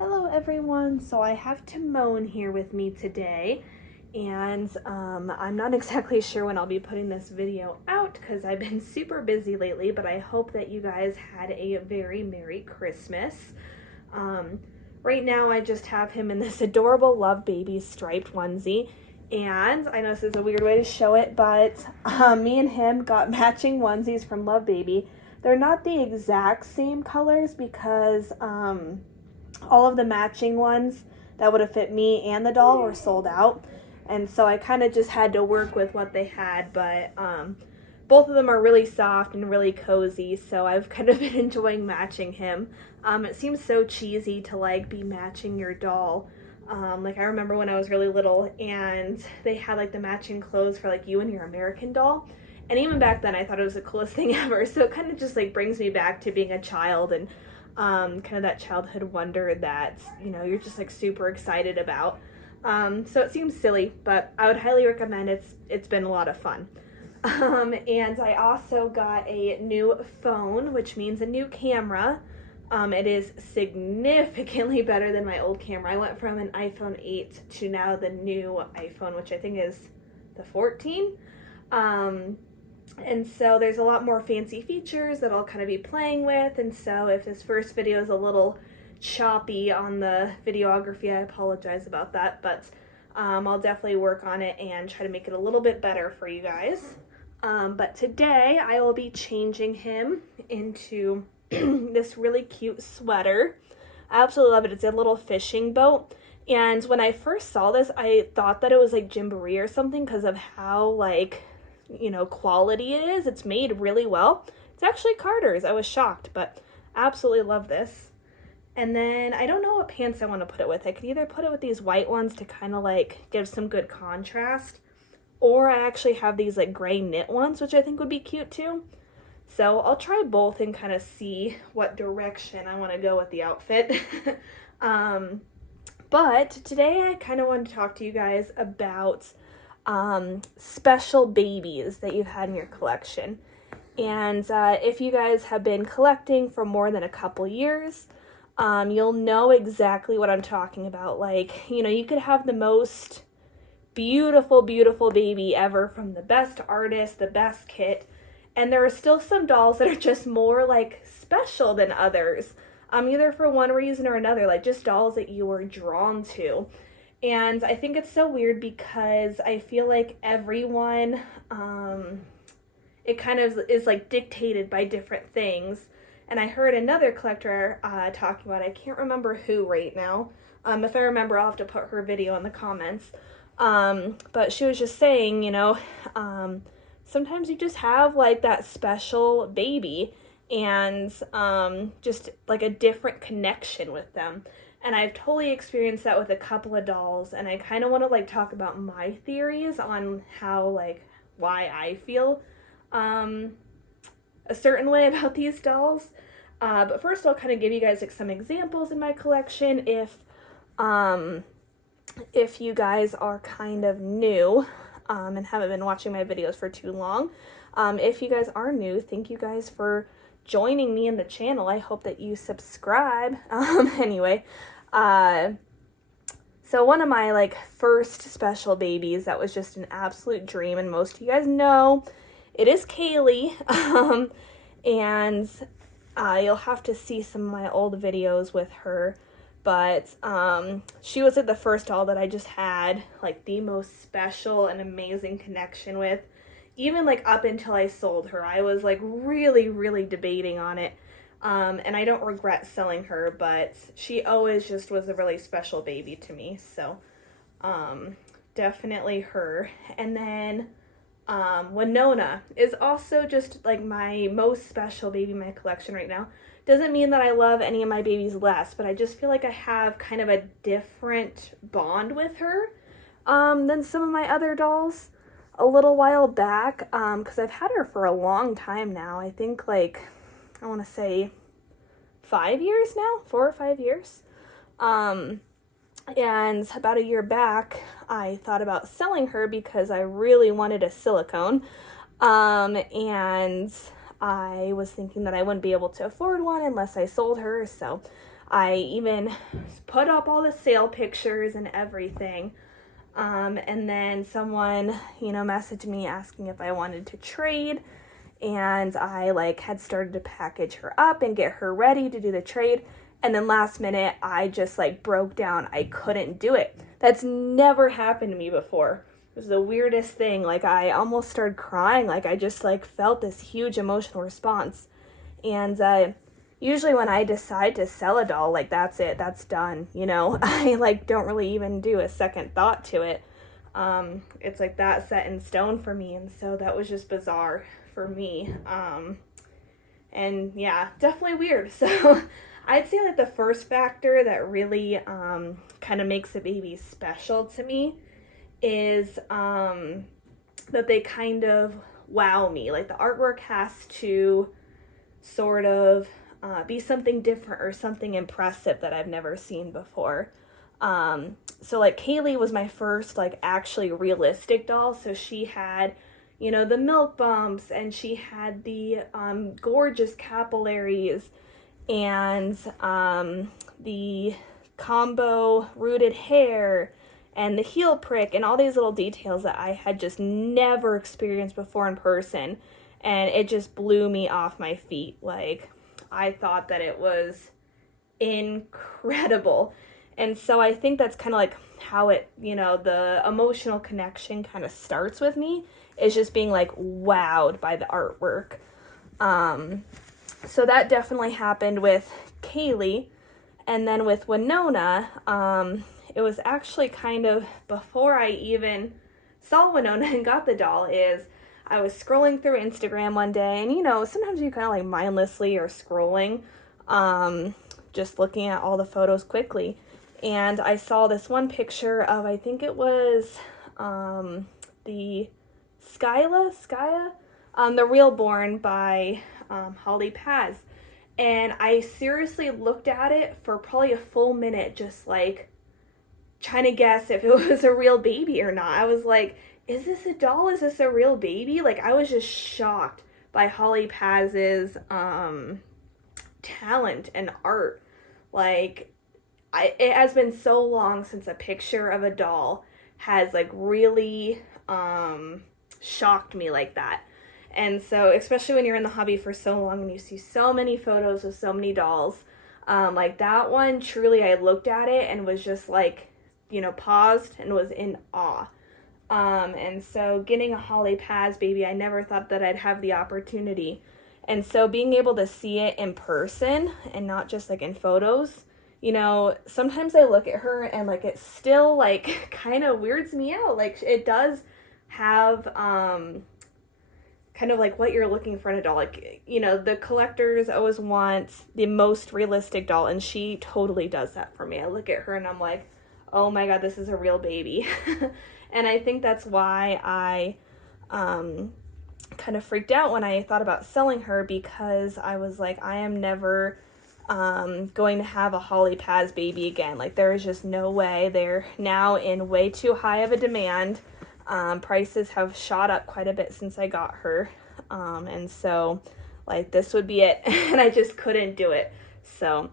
Hello everyone, so I have Timon here with me today, and I'm not exactly sure when I'll be putting this video out because I've been super busy lately, but I hope that you guys had a very Merry Christmas. Right now I just have him in this adorable Love Baby striped onesie, and I know this is a weird way to show it, but me and him got matching onesies from Love Baby. They're not the exact same colors because all of the matching ones that would have fit me and the doll were sold out, and so I kind of just had to work with what they had, but both of them are really soft and really cozy, so I've kind of been enjoying matching him. It seems so cheesy to like be matching your doll. Like I remember when I was really little and they had like the matching clothes for like you and your American doll, and even back then I thought it was the coolest thing ever, so it kind of just like brings me back to being a child and kind of that childhood wonder that, you know, you're just like super excited about. So it seems silly, but I would highly recommend it. It's been a lot of fun. And I also got a new phone, which means a new camera. It is significantly better than my old camera. I went from an iPhone 8 to now the new iPhone, which I think is the 14. And so there's a lot more fancy features that I'll kind of be playing with, and so if this first video is a little choppy on the videography, I apologize about that, but I'll definitely work on it and try to make it a little bit better for you guys. But today I will be changing him into this really cute sweater. I absolutely love it. It's a little fishing boat, and when I first saw this I thought that it was like Gymboree or something because of how like, you know, quality it is. It's made really well. It's actually Carter's. I was shocked, but absolutely love this. And then I don't know what pants I want to put it with. I could either put it with these white ones to kind of like give some good contrast, or I actually have these like gray knit ones, which I think would be cute too. So I'll try both and kind of see what direction I want to go with the outfit. But today I kind of wanted to talk to you guys about special babies that you've had in your collection. And if you guys have been collecting for more than a couple years, you'll know exactly what I'm talking about. Like, you know, you could have the most beautiful, beautiful baby ever from the best artist, the best kit, and there are still some dolls that are just more like special than others, either for one reason or another, like just dolls that you were drawn to. And I think it's so weird because I feel like everyone, it kind of is like dictated by different things. And I heard another collector talking about, I can't remember who right now. If I remember, I'll have to put her video in the comments. But she was just saying, you know, sometimes you just have like that special baby and just like a different connection with them. And I've totally experienced that with a couple of dolls, and I kind of want to like talk about my theories on how, like, why I feel a certain way about these dolls. But first I'll kind of give you guys like some examples in my collection if you guys are kind of new and haven't been watching my videos for too long. If you guys are new, thank you guys for joining me in the channel. I hope that you subscribe. Anyway, so one of my like first special babies that was just an absolute dream, and most of you guys know it is Kaylee. And you'll have to see some of my old videos with her, but she was like the first doll that I just had like the most special and amazing connection with. Even like up until I sold her, I was like really debating on it. And I don't regret selling her, but she always just was a really special baby to me. So definitely her. And then Winona is also just like my most special baby in my collection right now. Doesn't mean that I love any of my babies less, but I just feel like I have kind of a different bond with her than some of my other dolls. A little while back, because I've had her for a long time now. I think like, I want to say 5 years now, 4 or 5 years. And about a year back, I thought about selling her because I really wanted a silicone. And I was thinking that I wouldn't be able to afford one unless I sold her. So I even put up all the sale pictures and everything. And then someone, messaged me asking if I wanted to trade, and I had started to package her up and get her ready to do the trade. And then last minute, I just broke down. I couldn't do it. That's never happened to me before. It was the weirdest thing. I almost started crying. I just felt this huge emotional response. And usually when I decide to sell a doll, that's it, that's done. I don't really even do a second thought to it. It's that set in stone for me. And so that was just bizarre for me. And yeah, definitely weird. So I'd say the first factor that really kind of makes a baby special to me is that they kind of wow me. The artwork has to sort of be something different or something impressive that I've never seen before. So Kaylee was my first actually realistic doll. So she had the milk bumps, and she had the gorgeous capillaries, and the combo rooted hair, and the heel prick, and all these little details that I had just never experienced before in person. And it just blew me off my feet. I thought that it was incredible. And so I think that's kind of how it, the emotional connection kind of starts with me, is just being wowed by the artwork. So that definitely happened with Kaylee. And then with Winona, it was actually kind of before I even saw Winona and got the doll. Is I was scrolling through Instagram one day, and sometimes you kind of mindlessly are scrolling, just looking at all the photos quickly. And I saw this one picture of, I think it was the Skya, the Reborn by Holly Paz. And I seriously looked at it for probably a full minute, just trying to guess if it was a real baby or not. I was like, is this a doll? Is this a real baby? I was just shocked by Holly Paz's talent and art. It has been so long since a picture of a doll has really shocked me like that. And so, especially when you're in the hobby for so long and you see so many photos of so many dolls, that one, truly, I looked at it and was just paused and was in awe. And so getting a Holly Paz baby, I never thought that I'd have the opportunity. And so being able to see it in person and not just in photos, sometimes I look at her and it still kind of weirds me out. It does have kind of what you're looking for in a doll. The collectors always want the most realistic doll, and she totally does that for me. I look at her and I'm like, oh my God, this is a real baby. And I think that's why I kind of freaked out when I thought about selling her, because I was I am never going to have a Holly Paz baby again. There is just no way. They're now in way too high of a demand. Prices have shot up quite a bit since I got her. And so this would be it. And I just couldn't do it. So,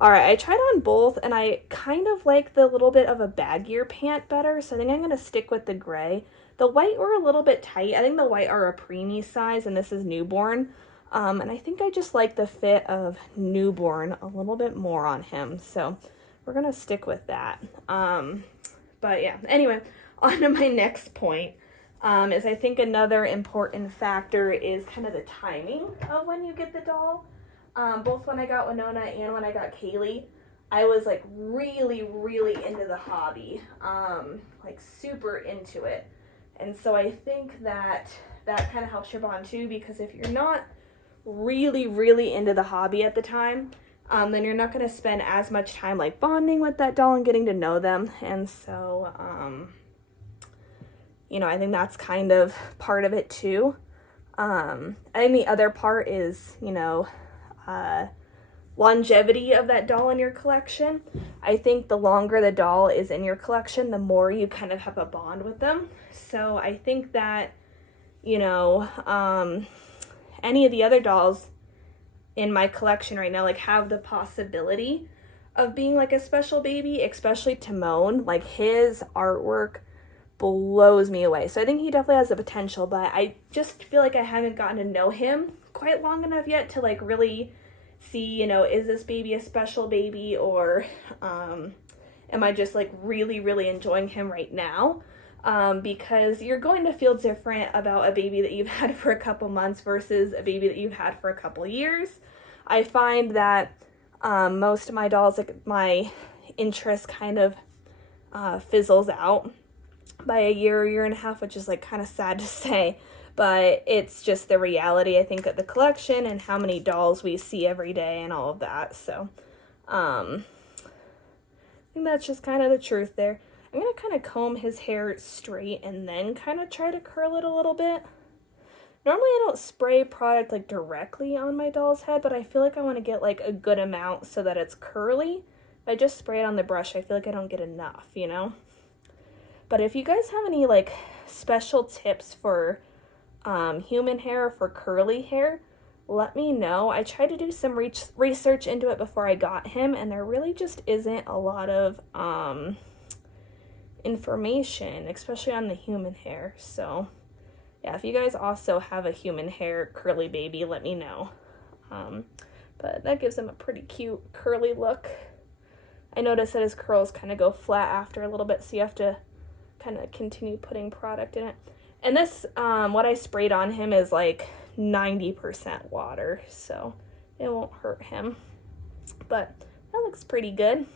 all right, I tried on both, and I kind of like the little bit of a baggier pant better. So I think I'm going to stick with the gray. The white were a little bit tight. I think the white are a preemie size, and this is newborn. And I think I just like the fit of newborn a little bit more on him. So we're going to stick with that. But yeah, anyway, on to my next point, is I think another important factor is kind of the timing of when you get the doll. Both when I got Winona and when I got Kaylee, I was really, really into the hobby, super into it. And so I think that kind of helps your bond too, because if you're not really, really into the hobby at the time, then you're not going to spend as much time bonding with that doll and getting to know them. And so, I think that's kind of part of it too. I think the other part is, longevity of that doll in your collection. I think the longer the doll is in your collection, the more you kind of have a bond with them. So I think that, any of the other dolls in my collection right now, have the possibility of being like a special baby, especially Timon. Like his artwork blows me away. So I think he definitely has the potential, but I just feel like I haven't gotten to know him quite long enough yet to like really see, you know, is this baby a special baby, or am I just like really, really enjoying him right now? Because you're going to feel different about a baby that you've had for a couple months versus a baby that you've had for a couple years. I find that most of my dolls, like my interest kind of fizzles out by a year and a half, which is like kind of sad to say, but it's just the reality, I think, of the collection and how many dolls we see every day and all of that. So I think that's just kind of the truth there. I'm going to kind of comb his hair straight and then kind of try to curl it a little bit. Normally I don't spray product like directly on my doll's head, but I feel like I want to get like a good amount so that it's curly. If I just spray it on the brush, I feel like I don't get enough, you know? But if you guys have any like special tips for human hair or for curly hair, let me know. I tried to do some research into it before I got him, and there really just isn't a lot of information, especially on the human hair. So yeah, if you guys also have a human hair curly baby, let me know. But that gives him a pretty cute curly look. I noticed that his curls kind of go flat after a little bit, so you have to kind of continue putting product in it. And this, what I sprayed on him is like 90% water, so it won't hurt him. But that looks pretty good.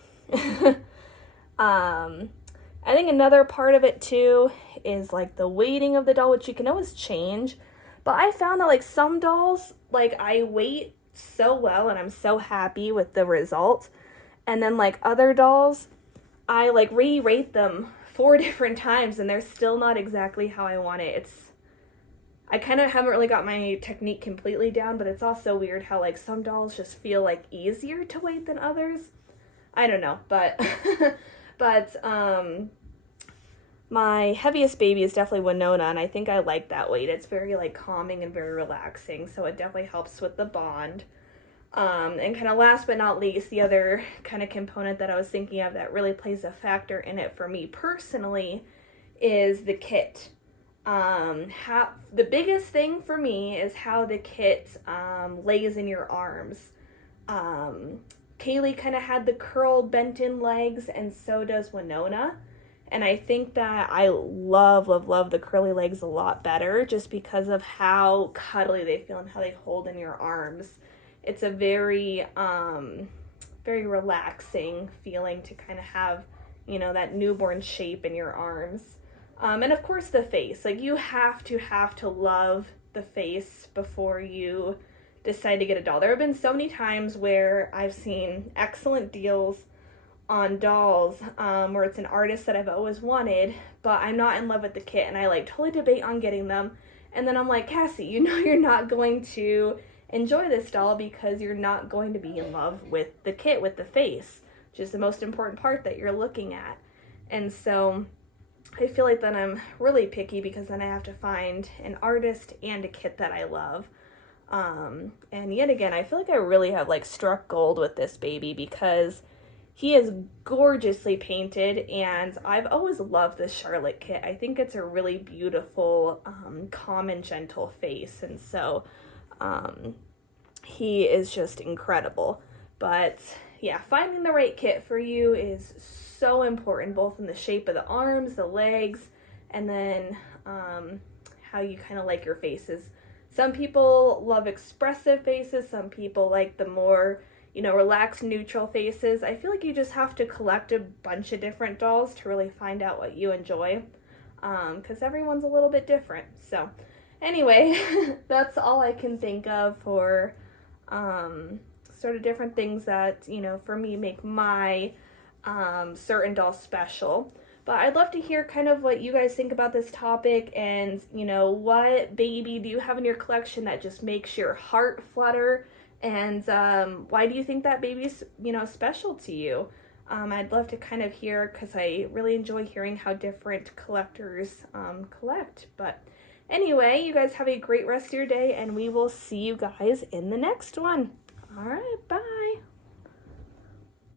I think another part of it too is like the weighting of the doll, which you can always change. But I found that like some dolls, like I weight so well and I'm so happy with the result. And then like other dolls, I like re-rate them 4 different times and they're still not exactly how I want it. I kind of haven't really got my technique completely down, but it's also weird how like some dolls just feel like easier to weight than others. I don't know, but my heaviest baby is definitely Winona, and I think I like that weight. It's very like calming and very relaxing, so it definitely helps with the bond. And kind of last but not least, the other kind of component that I was thinking of that really plays a factor in it for me personally is the kit. The biggest thing for me is how the kit lays in your arms. Kaylee kind of had the curled bent in legs, and so does Winona. And I think that I love the curly legs a lot better just because of how cuddly they feel and how they hold in your arms. It's a very, very relaxing feeling to kind of have, you know, that newborn shape in your arms. And of course the face. Like you have to love the face before you decide to get a doll. There have been so many times where I've seen excellent deals on dolls where it's an artist that I've always wanted, but I'm not in love with the kit and I like totally debate on getting them. And then I'm like, Cassie, you know you're not going to enjoy this doll because you're not going to be in love with the kit, with the face, which is the most important part that you're looking at. And so I feel like then I'm really picky because then I have to find an artist and a kit that I love. And yet again, I feel like I really have like struck gold with this baby because he is gorgeously painted, and I've always loved this Charlotte kit. I think it's a really beautiful, calm and gentle face, and so he is just incredible. But yeah, finding the right kit for you is so important, both in the shape of the arms, the legs, and then how you kind of like your faces. Some people love expressive faces, some people like the more, you know, relaxed, neutral faces. I feel like you just have to collect a bunch of different dolls to really find out what you enjoy, because everyone's a little bit different. So anyway, that's all I can think of for sort of different things that, you know, for me make my certain doll special. But I'd love to hear kind of what you guys think about this topic, and, you know, what baby do you have in your collection that just makes your heart flutter, and why do you think that baby's, you know, special to you? I'd love to kind of hear, because I really enjoy hearing how different collectors collect. But anyway, you guys have a great rest of your day, and we will see you guys in the next one. All right, bye.